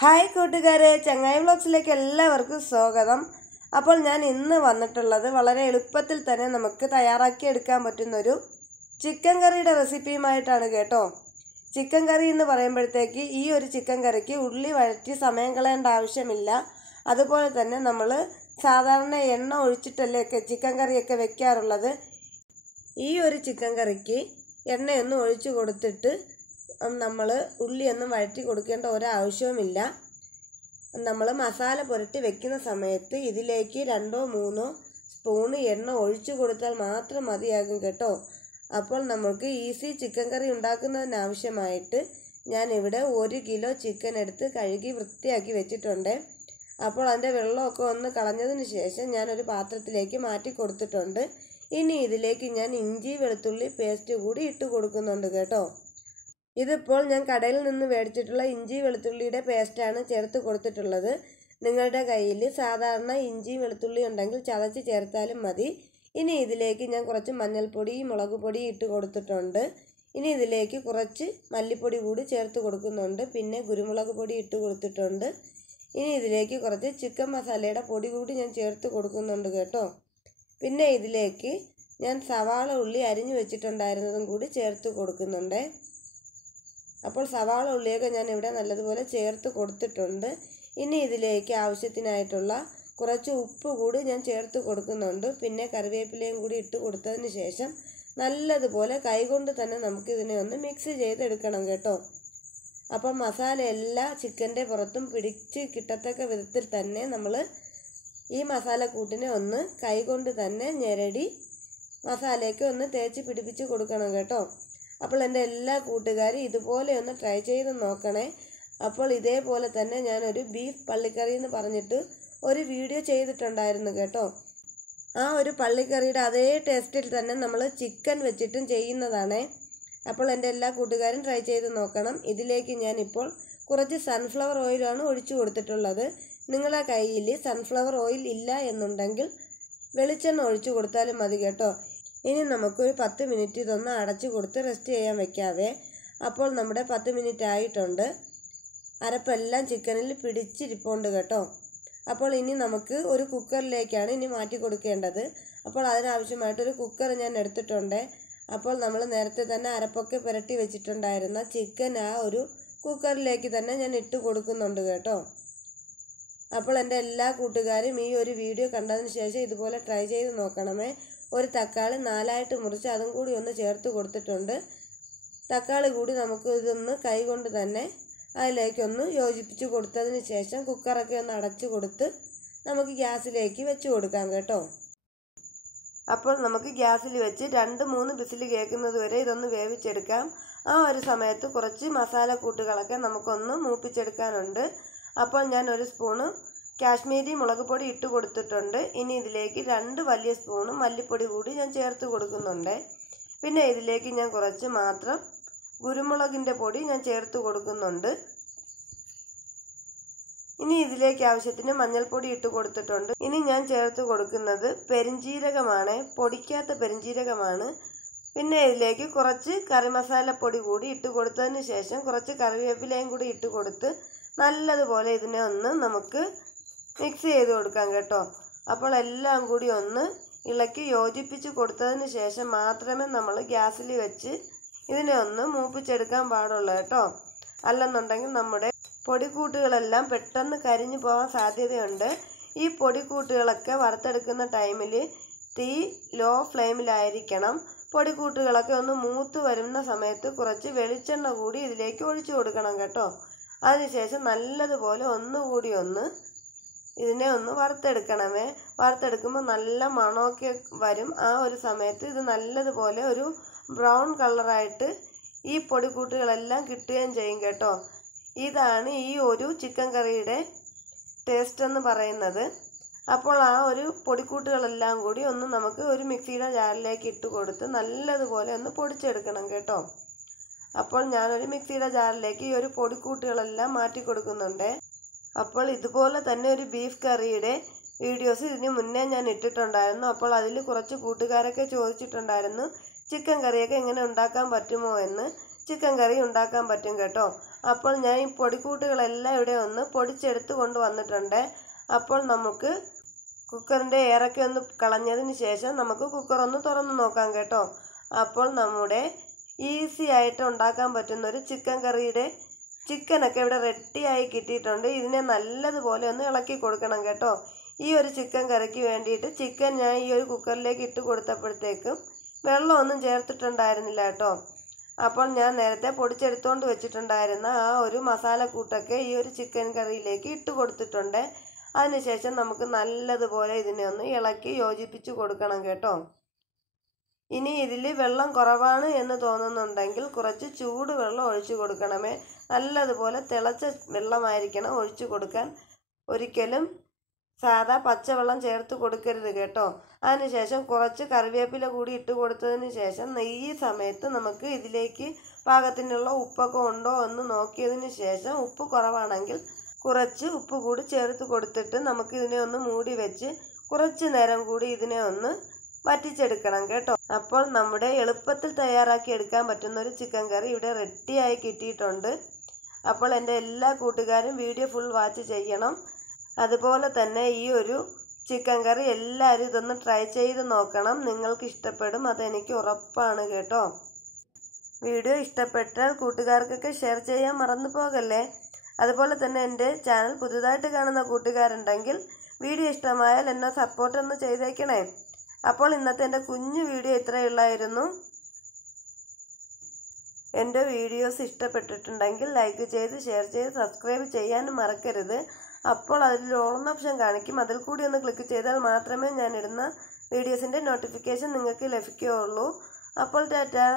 Hi കൂട്ടുകാരെ, ചങ്ങായി വ്ലോഗ്സിലേക്ക് എല്ലാവർക്കും സ്വാഗതം. അപ്പോൾ ഞാൻ ഇന്ന് വന്നിട്ടുള്ളത് വളരെ എളുപ്പത്തിൽ തന്നെ നമുക്ക് തയ്യാറാക്കി എടുക്കാൻ പറ്റുന്നൊരു ചിക്കൻ കറിയുടെ റെസിപ്പിയുമായിട്ടാണ് കേട്ടോ. ചിക്കൻ കറി എന്ന് പറയുമ്പോഴത്തേക്ക് ഈ ഒരു ചിക്കൻ കറിക്ക് ഉള്ളി വഴറ്റി സമയം കളയേണ്ട ആവശ്യമില്ല. അതുപോലെ തന്നെ നമ്മൾ സാധാരണ എണ്ണ ഒഴിച്ചിട്ടല്ലേ ചിക്കൻ കറിയൊക്കെ വെക്കാറുള്ളത്. ഈ ഒരു ചിക്കൻ കറിക്ക് എണ്ണയൊന്നും ഒഴിച്ചു കൊടുത്തിട്ട് നമ്മൾ ഉള്ളിയൊന്നും വഴറ്റി കൊടുക്കേണ്ട ഒരാവശ്യവുമില്ല. നമ്മൾ മസാല പുരട്ടി വെക്കുന്ന സമയത്ത് ഇതിലേക്ക് 2-3 സ്പൂൺ എണ്ണ ഒഴിച്ചു കൊടുത്താൽ മാത്രം മതിയാകും കേട്ടോ. അപ്പോൾ നമുക്ക് ഈസി ചിക്കൻ കറി ഉണ്ടാക്കുന്നതിനാവശ്യമായിട്ട് ഞാനിവിടെ 1 കിലോ ചിക്കൻ എടുത്ത് കഴുകി വൃത്തിയാക്കി വെച്ചിട്ടുണ്ട്. അപ്പോൾ അതിൻ്റെ വെള്ളമൊക്കെ ഒന്ന് കളഞ്ഞതിന് ശേഷം ഞാനൊരു പാത്രത്തിലേക്ക് മാറ്റി കൊടുത്തിട്ടുണ്ട്. ഇനി ഇതിലേക്ക് ഞാൻ ഇഞ്ചി വെളുത്തുള്ളി പേസ്റ്റ് കൂടി ഇട്ട് കൊടുക്കുന്നുണ്ട് കേട്ടോ. ഇതിപ്പോൾ ഞാൻ കടയിൽ നിന്ന് മേടിച്ചിട്ടുള്ള ഇഞ്ചി വെളുത്തുള്ളിയുടെ പേസ്റ്റാണ് ചേർത്ത് കൊടുത്തിട്ടുള്ളത്. നിങ്ങളുടെ കയ്യിൽ സാധാരണ ഇഞ്ചി വെളുത്തുള്ളി ഉണ്ടെങ്കിൽ ചതച്ച് ചേർത്താലും മതി. ഇനി ഇതിലേക്ക് ഞാൻ കുറച്ച് മഞ്ഞൾപ്പൊടി മുളക് പൊടി ഇട്ട് കൊടുത്തിട്ടുണ്ട്. ഇനി ഇതിലേക്ക് കുറച്ച് മല്ലിപ്പൊടി കൂടി ചേർത്ത് കൊടുക്കുന്നുണ്ട്. പിന്നെ കുരുമുളക് പൊടി ഇട്ട് കൊടുത്തിട്ടുണ്ട്. ഇനി ഇതിലേക്ക് കുറച്ച് ചിക്കൻ മസാലയുടെ പൊടി കൂടി ഞാൻ ചേർത്ത് കൊടുക്കുന്നുണ്ട് കേട്ടോ. പിന്നെ ഇതിലേക്ക് ഞാൻ സവാള ഉള്ളി അരിഞ്ഞു വെച്ചിട്ടുണ്ടായിരുന്നതും കൂടി ചേർത്ത് കൊടുക്കുന്നുണ്ട്. അപ്പോൾ സവാള ഉള്ളിയൊക്കെ ഞാൻ ഇവിടെ നല്ലതുപോലെ ചേർത്ത് കൊടുത്തിട്ടുണ്ട്. ഇനി ഇതിലേക്ക് ആവശ്യത്തിനായിട്ടുള്ള കുറച്ച് ഉപ്പ് കൂടി ഞാൻ ചേർത്ത് കൊടുക്കുന്നുണ്ട്. പിന്നെ കറിവേപ്പിലയും കൂടി ഇട്ട് കൊടുത്തതിന് ശേഷം നല്ലതുപോലെ കൈകൊണ്ട് തന്നെ നമുക്ക് ഇതിനെ ഒന്ന് മിക്സ് ചെയ്തെടുക്കണം കേട്ടോ. അപ്പം മസാല എല്ലാ ചിക്കൻ്റെ പുറത്തും പിടിച്ച് കിട്ടത്തക്ക വിധത്തിൽ തന്നെ നമ്മൾ ഈ മസാലക്കൂട്ടിനെ ഒന്ന് കൈകൊണ്ട് തന്നെ ഞെരടി മസാലയ്ക്ക് ഒന്ന് തേച്ച് പിടിപ്പിച്ച് കൊടുക്കണം കേട്ടോ. അപ്പോൾ എൻ്റെ എല്ലാ കൂട്ടുകാരും ഇതുപോലെ ഒന്ന് ട്രൈ ചെയ്ത് നോക്കണേ. അപ്പോൾ ഇതേപോലെ തന്നെ ഞാനൊരു ബീഫ് പള്ളിക്കറി എന്ന് പറഞ്ഞിട്ട് ഒരു വീഡിയോ ചെയ്തിട്ടുണ്ടായിരുന്നു കേട്ടോ. ആ ഒരു പള്ളിക്കറിയുടെ അതേ ടേസ്റ്റിൽ തന്നെ നമ്മൾ ചിക്കൻ വെച്ചിട്ടും ചെയ്യുന്നതാണ്. അപ്പോൾ എൻ്റെ എല്ലാ കൂട്ടുകാരും ട്രൈ ചെയ്ത് നോക്കണം. ഇതിലേക്ക് ഞാനിപ്പോൾ കുറച്ച് സൺഫ്ലവർ ഓയിലാണ് ഒഴിച്ചു കൊടുത്തിട്ടുള്ളത്. നിങ്ങളുടെ കയ്യിൽ സൺഫ്ലവർ ഓയിൽ ഇല്ല എന്നുണ്ടെങ്കിൽ വെളിച്ചെണ്ണ ഒഴിച്ചു കൊടുത്താലും മതി കേട്ടോ. ഇനി നമുക്കൊരു 10 മിനിറ്റ് ഇതൊന്ന് അടച്ചു കൊടുത്ത് റെസ്റ്റ് ചെയ്യാൻ വെക്കാവേ. അപ്പോൾ നമ്മുടെ 10 മിനിറ്റ് ആയിട്ടുണ്ട്. അരപ്പെല്ലാം ചിക്കനിൽ പിടിച്ചിരിപ്പുണ്ട് കേട്ടോ. അപ്പോൾ ഇനി നമുക്ക് ഒരു കുക്കറിലേക്കാണ് ഇനി മാറ്റി കൊടുക്കേണ്ടത്. അപ്പോൾ അതിനാവശ്യമായിട്ടൊരു കുക്കർ ഞാൻ എടുത്തിട്ടുണ്ട്. അപ്പോൾ നമ്മൾ നേരത്തെ തന്നെ അരപ്പൊക്കെ പുരട്ടി വെച്ചിട്ടുണ്ടായിരുന്ന ചിക്കൻ ആ ഒരു കുക്കറിലേക്ക് തന്നെ ഞാൻ ഇട്ട് കൊടുക്കുന്നുണ്ട് കേട്ടോ. അപ്പോൾ എൻ്റെ എല്ലാ കൂട്ടുകാരും ഈ ഒരു വീഡിയോ കണ്ടതിന് ശേഷം ഇതുപോലെ ട്രൈ ചെയ്ത് നോക്കണമേ. ഒരു തക്കാളി 4ആയിട്ട് മുറിച്ച് അതും കൂടി ഒന്ന് ചേർത്ത് കൊടുത്തിട്ടുണ്ട്. തക്കാളി കൂടി നമുക്ക് ഇതൊന്ന് കൈകൊണ്ട് തന്നെ അതിലേക്കൊന്ന് യോജിപ്പിച്ച് കൊടുത്തതിന് ശേഷം കുക്കറൊക്കെ ഒന്ന് അടച്ചു കൊടുത്ത് നമുക്ക് ഗ്യാസിലേക്ക് വെച്ച് കൊടുക്കാം കേട്ടോ. അപ്പോൾ നമുക്ക് ഗ്യാസിൽ വെച്ച് 2-3 വിസിൽ കേൾക്കുന്നത് വരെ ഇതൊന്ന് വേവിച്ചെടുക്കാം. ആ ഒരു സമയത്ത് കുറച്ച് മസാലക്കൂട്ടുകളൊക്കെ നമുക്കൊന്ന് മൂപ്പിച്ചെടുക്കാനുണ്ട്. അപ്പോൾ ഞാൻ 1 സ്പൂണ് കാശ്മീരി മുളക് പൊടി ഇട്ട് കൊടുത്തിട്ടുണ്ട്. ഇനി ഇതിലേക്ക് 2 വലിയ സ്പൂണ് മല്ലിപ്പൊടി കൂടി ഞാൻ ചേർത്ത് കൊടുക്കുന്നുണ്ട്. പിന്നെ ഇതിലേക്ക് ഞാൻ കുറച്ച് മാത്രം കുരുമുളകിൻ്റെ പൊടി ഞാൻ ചേർത്ത് കൊടുക്കുന്നുണ്ട്. ഇനി ഇതിലേക്ക് ആവശ്യത്തിന് മഞ്ഞൾപ്പൊടി ഇട്ട് കൊടുത്തിട്ടുണ്ട്. ഇനി ഞാൻ ചേർത്ത് കൊടുക്കുന്നത് പെരിഞ്ജീരകമാണ്, പൊടിക്കാത്ത പെരിഞ്ജീരകമാണ്. പിന്നെ ഇതിലേക്ക് കുറച്ച് കറി മസാലപ്പൊടി കൂടി ഇട്ട് കൊടുത്തതിന് ശേഷം കുറച്ച് കറിവേപ്പിലയും കൂടി ഇട്ട് കൊടുത്ത് നല്ലതുപോലെ ഇതിനെ ഒന്ന് നമുക്ക് മിക്സ് ചെയ്ത് കൊടുക്കാം കേട്ടോ. അപ്പോൾ എല്ലാം കൂടി ഒന്ന് ഇളക്കി യോജിപ്പിച്ച് കൊടുത്തതിന് ശേഷം മാത്രമേ നമ്മൾ ഗ്യാസിൽ വെച്ച് ഇതിനെ ഒന്ന് മൂപ്പിച്ചെടുക്കാൻ പാടുള്ളൂ കേട്ടോ. അല്ലെന്നുണ്ടെങ്കിൽ നമ്മുടെ പൊടിക്കൂട്ടുകളെല്ലാം പെട്ടെന്ന് കരിഞ്ഞു പോകാൻ സാധ്യതയുണ്ട്. ഈ പൊടിക്കൂട്ടുകളൊക്കെ വറുത്തെടുക്കുന്ന ടൈമിൽ തീ ലോ ഫ്ലെയിമിലായിരിക്കണം. പൊടിക്കൂട്ടുകളൊക്കെ ഒന്ന് മൂത്ത് വരുന്ന സമയത്ത് കുറച്ച് വെളിച്ചെണ്ണ കൂടി ഇതിലേക്ക് ഒഴിച്ചു കൊടുക്കണം കേട്ടോ. അതിനുശേഷം നല്ലതുപോലെ ഒന്നുകൂടി ഒന്ന് ഇതിനെ ഒന്ന് വറുത്തെടുക്കണമേ. വറുത്തെടുക്കുമ്പോൾ നല്ല മണമൊക്കെ വരും. ആ ഒരു സമയത്ത് ഇത് നല്ലതുപോലെ ഒരു ബ്രൗൺ കളറായിട്ട് ഈ പൊടിക്കൂട്ടുകളെല്ലാം കിട്ടുകയും ചെയ്യും കേട്ടോ. ഇതാണ് ഈ ഒരു ചിക്കൻ കറിയുടെ ടേസ്റ്റ് എന്ന് പറയുന്നത്. അപ്പോൾ ആ ഒരു പൊടിക്കൂട്ടുകളെല്ലാം കൂടി ഒന്ന് നമുക്ക് ഒരു മിക്സിയുടെ ജാറിലേക്ക് ഇട്ട് കൊടുത്ത് നല്ലതുപോലെ ഒന്ന് പൊടിച്ചെടുക്കണം കേട്ടോ. അപ്പോൾ ഞാനൊരു മിക്സിയുടെ ജാറിലേക്ക് ഈ ഒരു പൊടിക്കൂട്ടുകളെല്ലാം മാറ്റി കൊടുക്കുന്നുണ്ട്. അപ്പോൾ ഇതുപോലെ തന്നെ ഒരു ബീഫ് കറിയുടെ വീഡിയോസ് ഇതിന് മുന്നേ ഞാൻ ഇട്ടിട്ടുണ്ടായിരുന്നു. അപ്പോൾ അതിൽ കുറച്ച് കൂട്ടുകാരൊക്കെ ചോദിച്ചിട്ടുണ്ടായിരുന്നു ചിക്കൻ കറിയൊക്കെ എങ്ങനെ ഉണ്ടാക്കാൻ പറ്റുമോ എന്ന്. ചിക്കൻ കറി ഉണ്ടാക്കാൻ പറ്റും കേട്ടോ. അപ്പോൾ ഞാൻ ഈ പൊടിക്കൂട്ടുകളെല്ലാം ഇവിടെ ഒന്ന് പൊടിച്ചെടുത്ത് കൊണ്ടുവന്നിട്ടുണ്ട്. അപ്പോൾ നമുക്ക് കുക്കറിൻ്റെ എയറൊക്കെ ഒന്ന് കളഞ്ഞതിന് ശേഷം നമുക്ക് കുക്കർ ഒന്ന് തുറന്ന് നോക്കാം കേട്ടോ. അപ്പോൾ നമ്മുടെ ഈസി ആയിട്ട് ഉണ്ടാക്കാൻ പറ്റുന്നൊരു ചിക്കൻ കറിയുടെ ചിക്കനൊക്കെ ഇവിടെ റെഡിയായി കിട്ടിയിട്ടുണ്ട്. ഇതിനെ നല്ലതുപോലെ ഒന്ന് ഇളക്കി കൊടുക്കണം കേട്ടോ. ഈ ഒരു ചിക്കൻ കറിക്ക് വേണ്ടിയിട്ട് ചിക്കൻ ഞാൻ ഈ ഒരു കുക്കറിലേക്ക് ഇട്ട് കൊടുത്തപ്പോഴത്തേക്കും വെള്ളമൊന്നും ചേർത്തിട്ടുണ്ടായിരുന്നില്ല കേട്ടോ. അപ്പോൾ ഞാൻ നേരത്തെ പൊടിച്ചെടുത്തുകൊണ്ട് വെച്ചിട്ടുണ്ടായിരുന്ന ആ ഒരു മസാലക്കൂട്ടൊക്കെ ഈ ഒരു ചിക്കൻ കറിയിലേക്ക് ഇട്ട് കൊടുത്തിട്ടുണ്ട്. അതിനുശേഷം നമുക്ക് നല്ലതുപോലെ ഇതിനെ ഒന്ന് ഇളക്കി യോജിപ്പിച്ച് കൊടുക്കണം കേട്ടോ. ഇനി ഇതിൽ വെള്ളം കുറവാണ് എന്ന് തോന്നുന്നുണ്ടെങ്കിൽ കുറച്ച് ചൂട് വെള്ളം ഒഴിച്ചു കൊടുക്കണമേ. നല്ലതുപോലെ തിളച്ച വെള്ളമായിരിക്കണം ഒഴിച്ചു കൊടുക്കാൻ. ഒരിക്കലും സാധാ പച്ചവെള്ളം ചേർത്ത് കൊടുക്കരുത് കേട്ടോ. അതിനുശേഷം കുറച്ച് കറിവേപ്പില കൂടി ഇട്ട് കൊടുത്തതിന് ശേഷം ഈ സമയത്ത് നമുക്ക് ഇതിലേക്ക് പാകത്തിനുള്ള ഉപ്പൊക്കെ ഉണ്ടോ എന്ന് നോക്കിയതിന് ശേഷം ഉപ്പ് കുറവാണെങ്കിൽ കുറച്ച് ഉപ്പ് കൂടി ചേർത്ത് കൊടുത്തിട്ട് നമുക്ക് ഇതിനെ ഒന്ന് മൂടി വെച്ച് കുറച്ച് നേരം കൂടി ഇതിനെ ഒന്ന് വറ്റിച്ചെടുക്കണം കേട്ടോ. അപ്പോൾ നമ്മുടെ എളുപ്പത്തിൽ തയ്യാറാക്കി എടുക്കാൻ പറ്റുന്ന ഒരു ചിക്കൻ കറി ഇവിടെ റെഡിയായി കിട്ടിയിട്ടുണ്ട്. അപ്പോൾ എൻ്റെ എല്ലാ കൂട്ടുകാരും വീഡിയോ ഫുൾ വാച്ച് ചെയ്യണം. അതുപോലെ തന്നെ ഈ ഒരു ചിക്കൻ കറി എല്ലാവരും ഇതൊന്ന് ട്രൈ ചെയ്ത് നോക്കണം. നിങ്ങൾക്ക് ഇഷ്ടപ്പെടും, അതെനിക്ക് ഉറപ്പാണ് കേട്ടോ. വീഡിയോ ഇഷ്ടപ്പെട്ടാൽ കൂട്ടുകാർക്കൊക്കെ ഷെയർ ചെയ്യാൻ മറന്നു പോകല്ലേ. അതുപോലെ തന്നെ എൻ്റെ ചാനൽ പുതുതായിട്ട് കാണുന്ന കൂട്ടുകാരുണ്ടെങ്കിൽ വീഡിയോ ഇഷ്ടമായാൽ എന്നെ സപ്പോർട്ട് ഒന്ന് ചെയ്തേക്കണേ. അപ്പോൾ ഇന്നത്തെ എൻ്റെ കുഞ്ഞു വീഡിയോ ഇത്രയുള്ളായിരുന്നു. എൻ്റെ വീഡിയോസ് ഇഷ്ടപ്പെട്ടിട്ടുണ്ടെങ്കിൽ ലൈക്ക് ചെയ്ത് ഷെയർ ചെയ്ത് സബ്സ്ക്രൈബ് ചെയ്യാനും മറക്കരുത്. അപ്പോൾ അതിൽ ഓൺ ഓപ്ഷൻ കാണിക്കും, അതിൽ കൂടി ഒന്ന് ക്ലിക്ക് ചെയ്താൽ മാത്രമേ ഞാൻ ഇടുന്ന വീഡിയോസിൻ്റെ നോട്ടിഫിക്കേഷൻ നിങ്ങൾക്ക് ലഭിക്കുകയുള്ളൂ. അപ്പോൾ ടാറ്റാ.